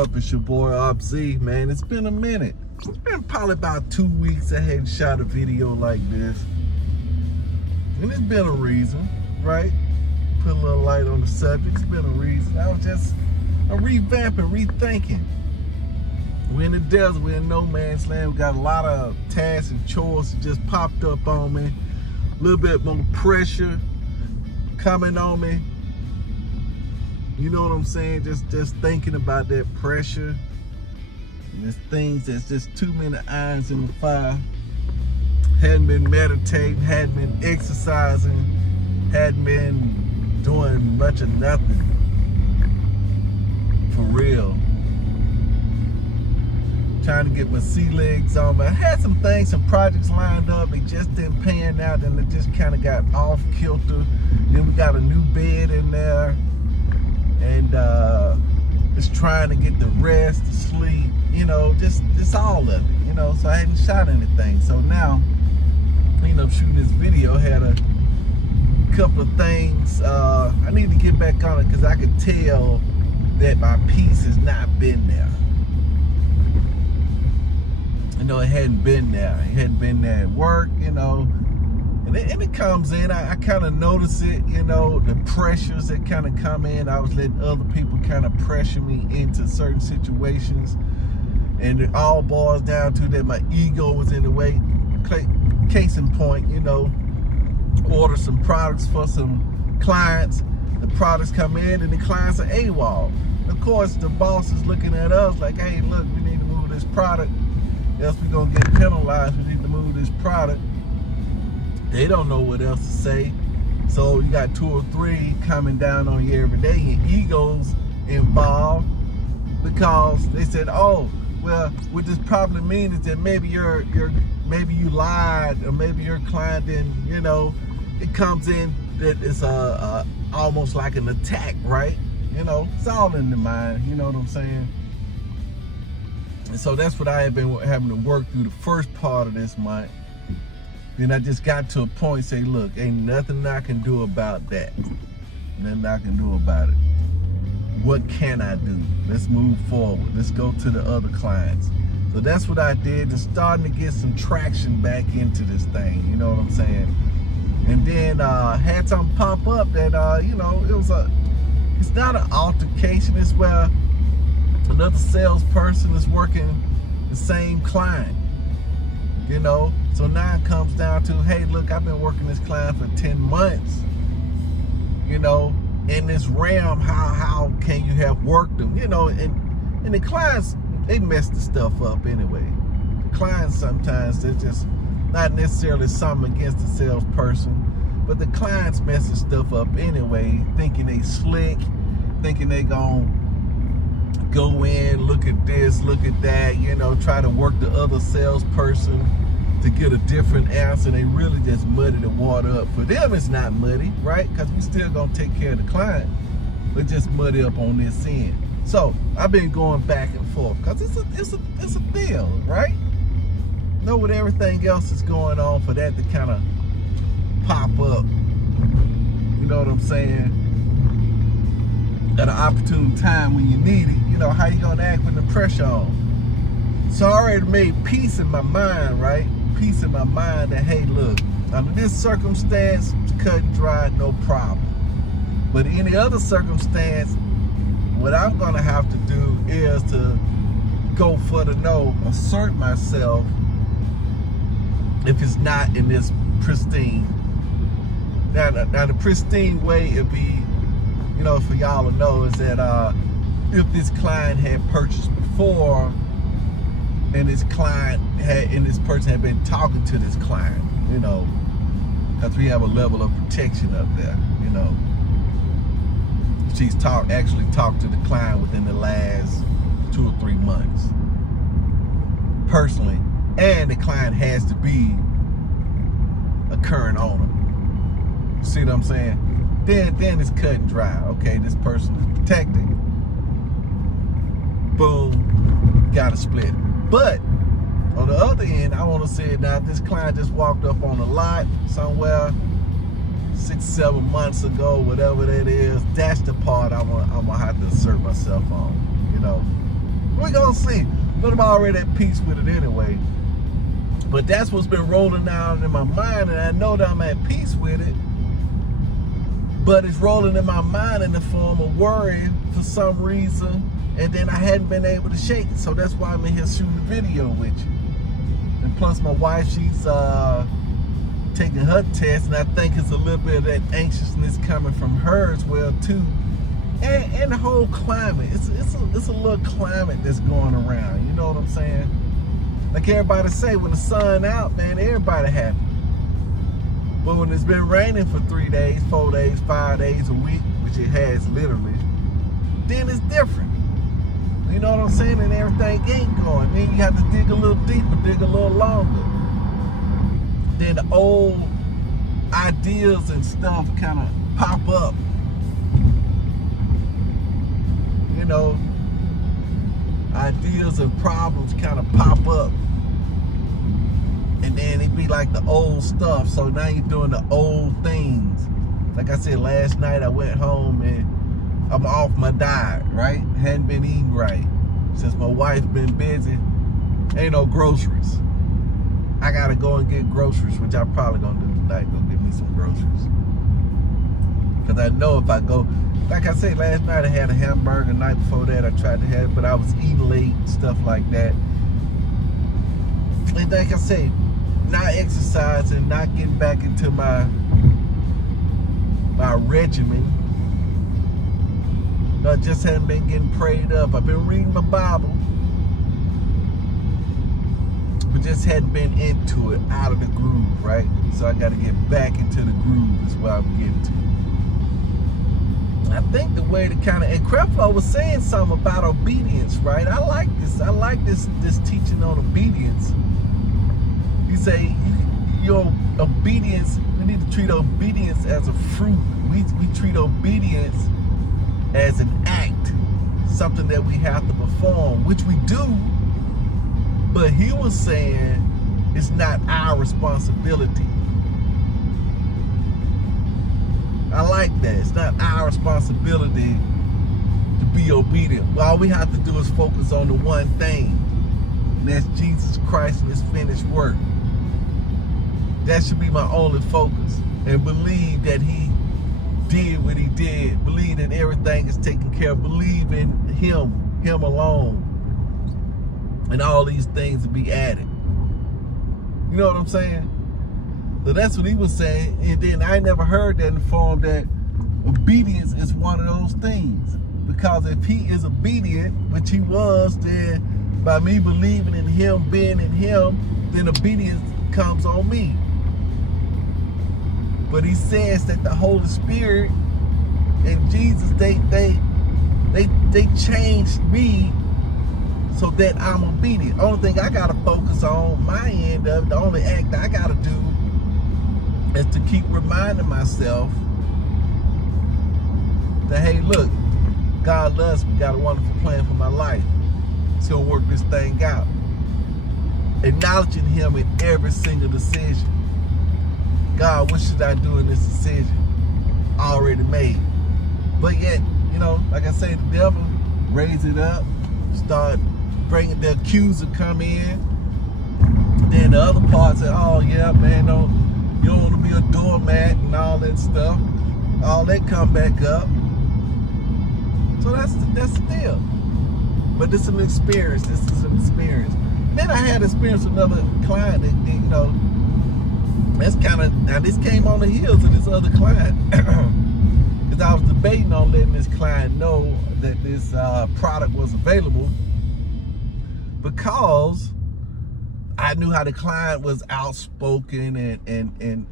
up? It's your boy AMPC, man. It's been a minute. It's been probably about 2 weeks I hadn't shot a video like this. And it's been a reason, right? Put a little light on the subject. It's been a reason. I'm revamping, rethinking. We're in the desert, we're in no man's land. We got a lot of tasks and chores that just popped up on me. A little bit more pressure coming on me. You know what I'm saying? Just thinking about that pressure. And there's things that's just too many irons in the fire. Hadn't been meditating, hadn't been exercising, hadn't been doing much of nothing. For real. Trying to get my sea legs on. I had some things, some projects lined up. They just didn't pan out, and it just kind of got off kilter. Then we got a new bed in there, and just trying to get the rest, the sleep, you know, just all of it, you know. So I hadn't shot anything. So now, you know, shooting this video, had a couple of things. I need to get back on it because I could tell that my piece has not been there. You know, it hadn't been there. It hadn't been there at work, you know. And it comes in. I kind of notice it, you know, the pressures that kind of come in. I was letting other people kind of pressure me into certain situations. And it all boils down to that my ego was in the way. Case in point, you know, order some products for some clients. The products come in and the clients are AWOL. Of course, the boss is looking at us like, hey, look, we need to move this product. Else we're gonna get penalized. We need to move this product. They don't know what else to say. So you got 2 or 3 coming down on you every day. Your ego's involved because they said, oh, well, what this probably means is that maybe maybe you lied, or maybe your client didn't, you know. It comes in that it's almost like an attack, right? You know, it's all in the mind, you know what I'm saying? And so that's what I have been having to work through the first part of this month. Then I just got to a point, say, look, ain't nothing I can do about that. Nothing I can do about it. What can I do? Let's move forward. Let's go to the other clients. So that's what I did, and starting to get some traction back into this thing. You know what I'm saying? And then had something pop up that, you know, it's not an altercation. It's where another salesperson is working the same client, you know. So now it comes down to, hey, look, I've been working this client for 10 months, you know, in this realm. How can you have worked them, you know? And the clients, they mess the stuff up anyway. The clients sometimes, they're just not necessarily something against the salesperson, but the clients messing stuff up anyway, thinking they slick, thinking they gonna go in, look at this, look at that, you know, try to work the other salesperson to get a different answer. They really just muddy the water up. For them, it's not muddy, right? Because we still gonna take care of the client, but just muddy up on this end. So I've been going back and forth because it's a deal, right? Know what everything else is going on for that to kind of pop up. You know what I'm saying? At an opportune time when you need it. You know, how you gonna act with the pressure on? So I already made peace in my mind, right? Peace in my mind that, hey, look, under this circumstance, it's cut and dry, no problem. But any other circumstance, what I'm gonna have to do is to go for the no, assert myself if it's not in this pristine. Now the pristine way it'd be, you know, for y'all to know, is that if this client had purchased before, and this person had been talking to this client, you know, because we have a level of protection up there, you know. She's actually talked to the client within the last 2 or 3 months, personally, and the client has to be a current owner. You see what I'm saying? Then it's cut and dry. Okay, this person is protected. Boom, gotta split it. But on the other end, I want to say, now if this client just walked up on a lot somewhere 6, 7 months ago, whatever that is, that's the part I'm gonna have to assert myself on, you know. We gonna see. But I'm already at peace with it anyway. But that's what's been rolling down in my mind, and I know that I'm at peace with it. But it's rolling in my mind in the form of worry for some reason, and then I hadn't been able to shake it. So that's why I'm in here shooting the video with you. And plus my wife, she's taking her test, and I think it's a little bit of that anxiousness coming from her as well too. And the whole climate, it's a little climate that's going around, you know what I'm saying? Like everybody say, when the sun out, man, everybody happy. But when it's been raining for 3 days, 4 days, 5 days a week, which it has literally, then it's different. You know what I'm saying? And everything ain't going. Then you have to dig a little deeper, dig a little longer. Then the old ideas and stuff kind of pop up. You know, ideas and problems kind of pop up. And then it be like the old stuff. So now you're doing the old things. Like I said, last night I went home and I'm off my diet, right? Hadn't been eating right. Since my wife been busy, ain't no groceries. I gotta go and get groceries, which I'm probably gonna do tonight, go get me some groceries. Cause I know if I go, like I said, last night I had a hamburger, the night before that I tried to have it, but I was eating late, stuff like that. And like I said, not exercising, not getting back into my regimen. I just haven't been getting prayed up. I've been reading my Bible, but just hadn't been into it, out of the groove, right? So I got to get back into the groove is what I'm getting to. I think the way to kind of, and Creflo was saying something about obedience, right? I like this teaching on obedience. He say, your obedience, we need to treat obedience as a fruit. We treat obedience as an act, something that we have to perform, which we do, but he was saying it's not our responsibility. I like that. It's not our responsibility to be obedient. All we have to do is focus on the one thing, and that's Jesus Christ and his finished work. That should be my only focus, and believe that he did what he did, believe that everything is taken care of, believe in him alone, and all these things will be added. You know what I'm saying? So that's what he was saying. And then I never heard that in the form that obedience is one of those things, because if he is obedient, which he was, then by me believing in him, being in him, then obedience comes on me. But he says that the Holy Spirit and Jesus, they changed me so that I'm obedient. The only thing I gotta focus on, my end of it, the only act I gotta do is to keep reminding myself that, hey, look, God loves me, got a wonderful plan for my life. He's gonna work this thing out. Acknowledging him in every single decision. God, what should I do in this decision? Already made. But yet, you know, like I say, the devil raise it up, start bringing the accuser come in. Then the other part say, oh yeah, man, you don't want to be a doormat and all that stuff. All that come back up. So that's the deal. But this is an experience. This is an experience. Then I had experience with another client that, you know, that's kind of, now this came on the heels of this other client. Because I was debating on letting this client know that this product was available, because I knew how the client was outspoken and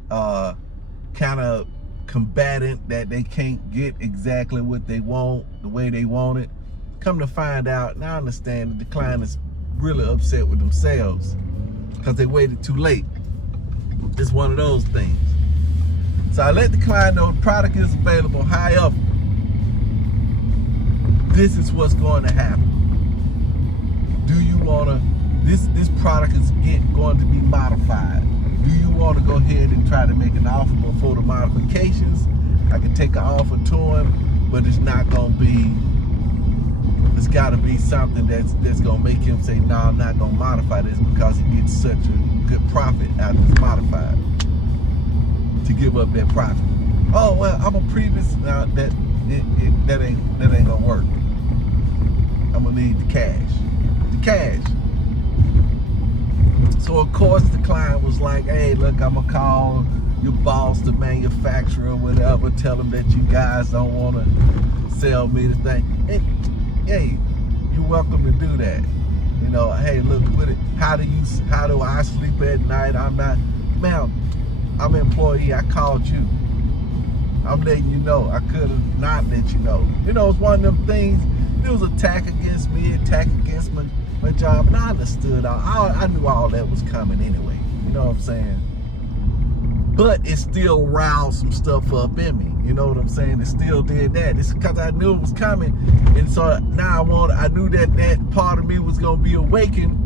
kind of combatant, that they can't get exactly what they want the way they want it. Come to find out, now I understand that the client is really upset with themselves because they waited too late. It's one of those things. So I let the client know the product is available. However, this is what's going to happen. Do you want to, this product is going to be modified. Do you want to go ahead and try to make an offer before the modifications? I can take an offer to him, but it's not going to be It's got to be something that's gonna make him say, "No, I'm not gonna modify this," because he gets such a good profit out of this modified to give up that profit. Oh well, I'm a previous. Now that ain't gonna work. I'm gonna need the cash. The cash. So of course the client was like, "Hey, look, I'm gonna call your boss, the manufacturer, or whatever, tell them that you guys don't want to sell me the thing." And, hey, you're welcome to do that. You know, hey, look, with it, how do I sleep at night? I'm not, ma'am, I'm an employee. I called you. I'm letting you know. I could have not let you know. You know, it's one of them things. It was attack against me, attack against my job, and I understood. I knew all that was coming anyway. You know what I'm saying? But it still roused some stuff up in me. You know what I'm saying? It still did that. It's because I knew it was coming. And so now I knew that part of me was going to be awakened.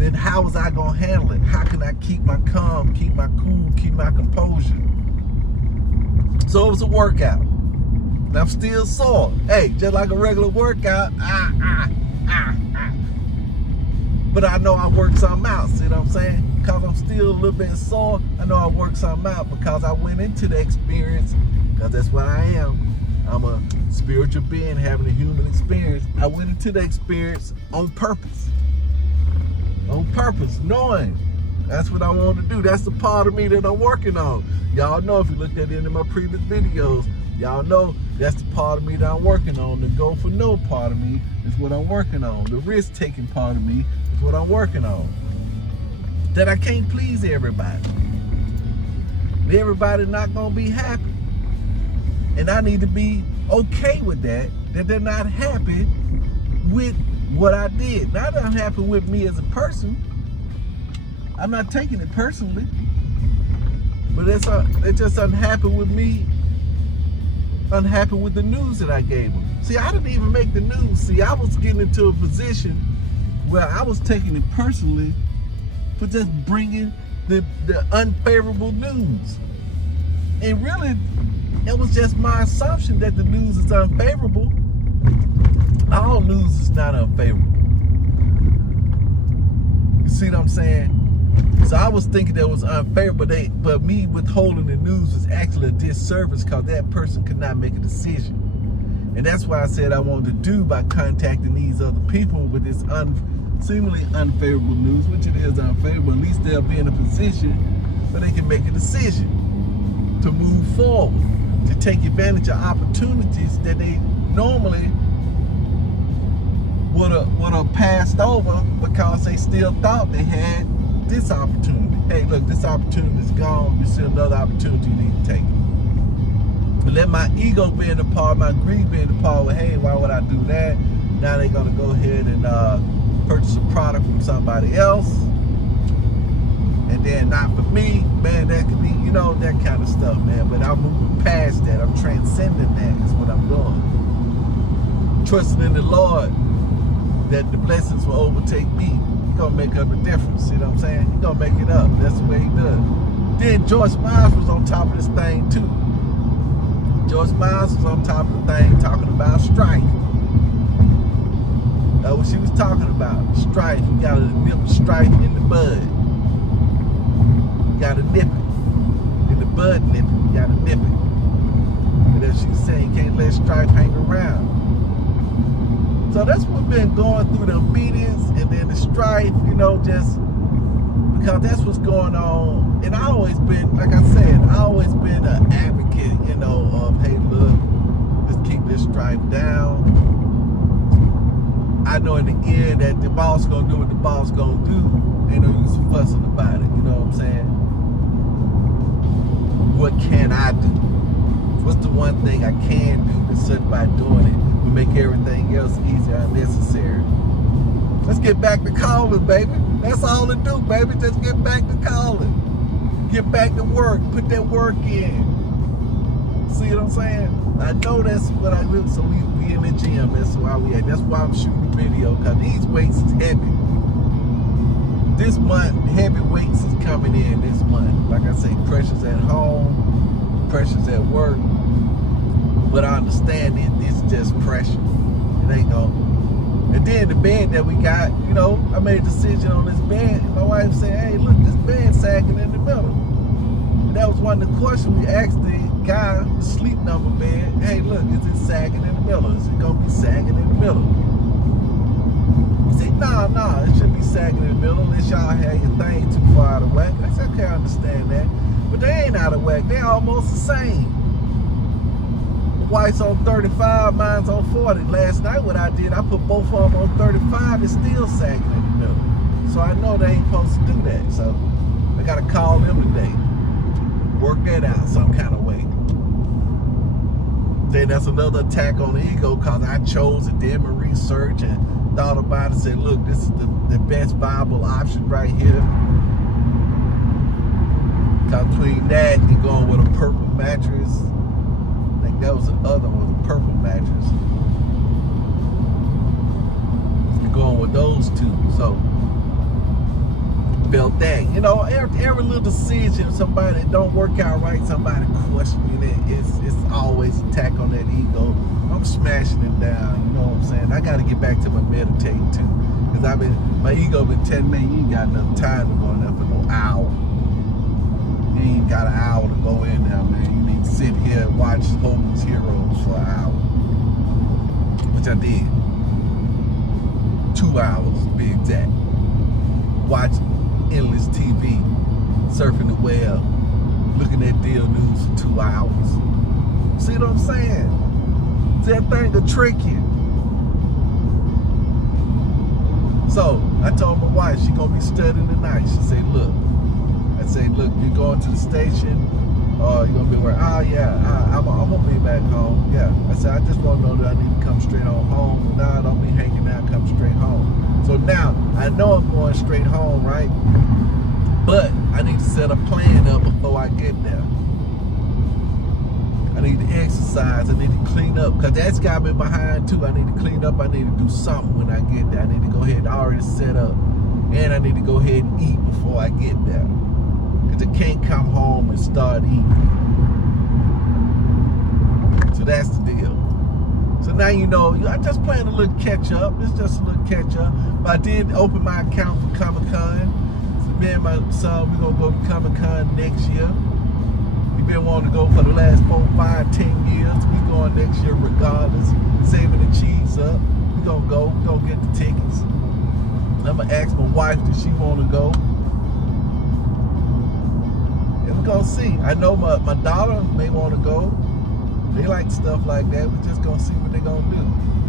Then how was I going to handle it? How can I keep my calm, keep my cool, keep my composure? So it was a workout. And I'm still sore. Hey, just like a regular workout. But I know I worked something out. See what I'm saying? Because I'm still a little bit sore, I know I worked something out because I went into the experience, because that's what I am. I'm a spiritual being having a human experience. I went into the experience on purpose. On purpose, knowing that's what I want to do. That's the part of me that I'm working on. Y'all know, if you looked at any of my previous videos, y'all know that's the part of me that I'm working on. The go for no part of me is what I'm working on. The risk-taking part of me is what I'm working on. That I can't please everybody. Everybody's not gonna be happy. And I need to be okay with that they're not happy with what I did. Not that I'm happy with me as a person. I'm not taking it personally. But they're just unhappy with me, unhappy with the news that I gave them. See, I didn't even make the news. See, I was getting into a position where I was taking it personally for just bringing the unfavorable news. And really, it was just my assumption that the news is unfavorable. All news is not unfavorable. You see what I'm saying? So I was thinking that was unfavorable, but me withholding the news was actually a disservice because that person could not make a decision. And that's why I said I wanted to do by contacting these other people with this seemingly unfavorable news, which it is unfavorable. At least they'll be in a position where they can make a decision to move forward, to take advantage of opportunities that they normally would have passed over because they still thought they had this opportunity. Hey, look, this opportunity is gone. You see another opportunity, you need to take it. But let my ego be in the part, my greed be in the part where, hey, why would I do that? Now they're gonna go ahead and purchase a product from somebody else, and then not for me. Man, that could be, you know, that kind of stuff, man. But I'm moving past that. I'm transcending that. Is what I'm doing. Trusting in the Lord that the blessings will overtake me. He's gonna make up a difference. See what I'm saying? He's gonna make it up. That's the way he does. Then Joyce Meyer was on top of this thing too. Joyce Meyer was on top of the thing talking about strife. That's what she was talking about. Strife. You gotta nip strife in the bud. You gotta nip it. In the bud, nip it. You gotta nip it. And as she was saying, you can't let strife hang around. So that's what's been going through the meetings and then the strife, you know, just because that's what's going on. And I always been, like I said, I always been an advocate, you know, of, hey, look, let's keep this strife down. I know in the end that the boss gonna do what the boss gonna do. Ain't no use fussing about it, you know what I'm saying? What can I do? What's the one thing I can do that's such by doing it will make everything else easier and necessary? Let's get back to calling, baby. That's all it do, baby. Just get back to calling. Get back to work. Put that work in. See what I'm saying? I know that's what I do. So we in the gym. That's why we at. That's why I'm shooting the video, because these weights is heavy. This month, heavy weights is coming in this month. Like I say, pressures at home, pressures at work. But I understand it's just pressure. It ain't no, And then the bed that we got, you know, I made a decision on this bed. And my wife said, hey, look, this bed's sagging in the middle. And that was one of the questions we asked the guy, the sleep number bed. Hey, look, is it sagging in the middle? Is it going to be sagging in the middle? He said, nah, it shouldn't be sagging in the middle unless y'all have your thing too far out of whack. I said, okay, I understand that. But they ain't out of whack. They're almost the same. Wife's on 35, mine's on 40. Last night what I did, I put both of them on 35, it's still sagging in the middle. So I know they ain't supposed to do that. So I gotta call them today. Work that out some kind of way. Then that's another attack on the ego because I chose it, did my research and thought about it, said, look, this is the best viable option right here. Because between that and going with a purple mattress, that was the other one, the purple mattress. You're going with those two, so felt that. You know, every little decision, somebody don't work out right, somebody questioning it, it's always attack on that ego. I'm smashing it down, you know what I'm saying? I got to get back to my meditating too, because my ego been telling me you ain't got enough time to go in there for no hour. You ain't got an hour to go in there, man. Sit here and watch Hogan's Heroes for an hour, which I did. 2 hours, to be exact. Watch endless TV, surfing the web, looking at deal news for 2 hours. See what I'm saying? That thing will trick you. So I told my wife she gonna be studying tonight. She said, look. I said, look, you going to the station? You're gonna be where? Oh yeah, I'm gonna be back home. Yeah. I said, I just want to know that I need to come straight on home. No, I don't be hanging out, come straight home. So now I know I'm going straight home, right? But I need to set a plan up before I get there. I need to exercise. I need to clean up because that's got me behind too. I need to clean up. I need to do something when I get there. I need to go ahead and already set up, and I need to go ahead and eat before I get there. Because I can't come home and start eating. So that's the deal. So now you know, I just playing a little catch up. It's just a little catch up. But I did open my account for Comic-Con. So me and my son, we're going to go to Comic-Con next year. We've been wanting to go for the last 4, 5, 10 years. We're going next year regardless. Saving the cheese up. We're going to go. We're going to get the tickets. I'm going to ask my wife if she want to go. We're gonna see. I know my daughter may want to go. They like stuff like that. We're just gonna see what they're gonna do.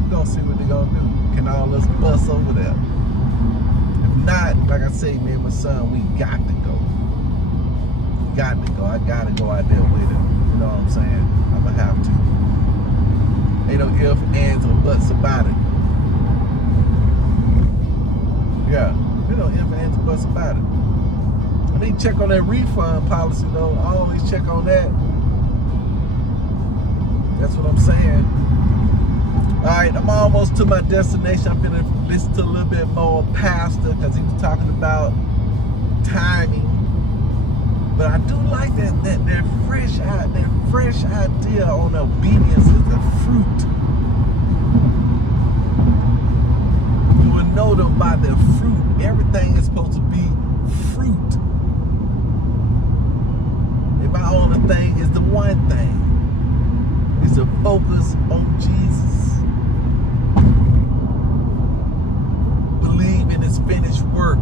We're gonna see what they're gonna do. Can all us bus over there? If not, like I say, me and my son, we got to go. Got to go. I gotta go out there with him. You know what I'm saying? I'm gonna have to. Ain't no ifs, ands, or buts about it. Yeah, ain't no ifs, ands, or buts about it. I need to check on that refund policy though. I always check on that. That's what I'm saying. Alright, I'm almost to my destination. I'm gonna listen to a little bit more Pastor because he was talking about timing. But I do like that fresh idea on obedience is the fruit. You will know them by their fruit. Everything is supposed to be fruit. My only thing is the one thing is to focus on Jesus. Believe in his finished work.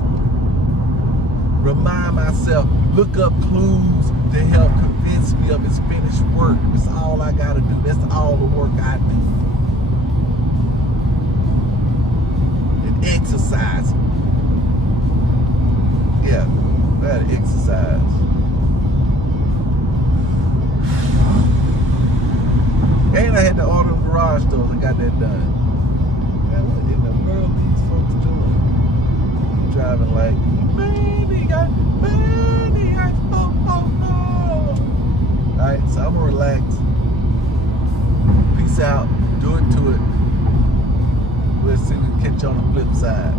Remind myself, look up clues to help convince me of his finished work. That's all I gotta do. That's all the work I do. And exercise. Yeah, I gotta exercise. And I had to order them garage doors. I got that done. Man, what in the world are these folks doing? I'm driving like, maniac, oh no. Alright, so I'm gonna relax. Peace out. Do it to it. We'll see if we can catch you on the flip side.